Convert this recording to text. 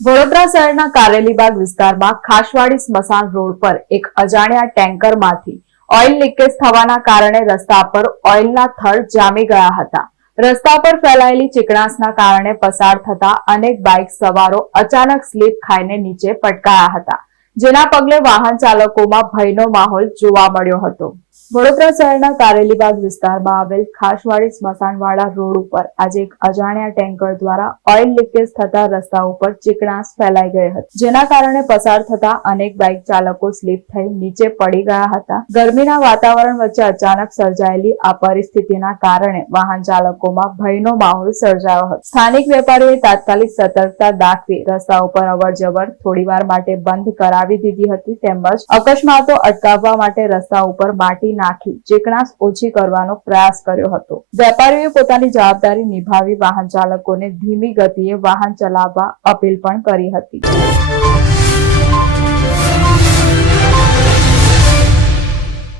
વડોદરા શહેરના કારેલીબાગ વિસ્તારમાં ખાસવાડી સ્મશાન રોડ પર એક અજાણ્યા ટેન્કરમાંથી ઓઇલ લીકેજ થવાના કારણે રસ્તા પર ઓઇલના થર જામી ગયા હતા। રસ્તા પર ફેલાયેલી ચીકણાશના કારણે પસાર થતા અનેક બાઇક સવારો અચાનક સ્લીપ ખાઈને નીચે પટકાયા હતા, જેના પગલે વાહન ચાલકોમાં ભયનો માહોલ જોવા મળ્યો હતો। વડોદરા શહેરના કારેલીબાગ વિસ્તારમાં આવેલ ખાસવાડી સ્મશાનવાળા રોડ ઉપર આજે એક અજાણ્યા ટેન્કર દ્વારા ઓઇલ લીકેજ થતા રસ્તા ઉપર ચીકણાશ ફેલાઈ ગઈ હતી, જેના કારણે પસાર થતા અનેક બાઇક ચાલકો સ્લીપ થઈ નીચે પડી ગયા હતા। ગરમીના વાતાવરણ વચ્ચે અચાનક સર્જાયેલી આ પરિસ્થિતિના કારણે વાહન ચાલકોમાં ભયનો માહોલ સર્જાયો હતો। સ્થાનિક વેપારીઓએ તાત્કાલિક સતર્કતા દાખવી રસ્તા ઉપર અવરજવર થોડીવાર માટે બંધ કરાવી દીધી હતી, તેમજ અકસ્માતો અટકાવવા માટે રસ્તા ઉપર માટી નાખી ચીકણાશ ઓછી કરવાનો પ્રયાસ કર્યો હતો। વેપારીઓએ પોતાની જવાબદારી નિભાવી વાહન ચાલકોને ધીમી ગતિએ વાહન ચલાવવા અપીલ પણ કરી હતી।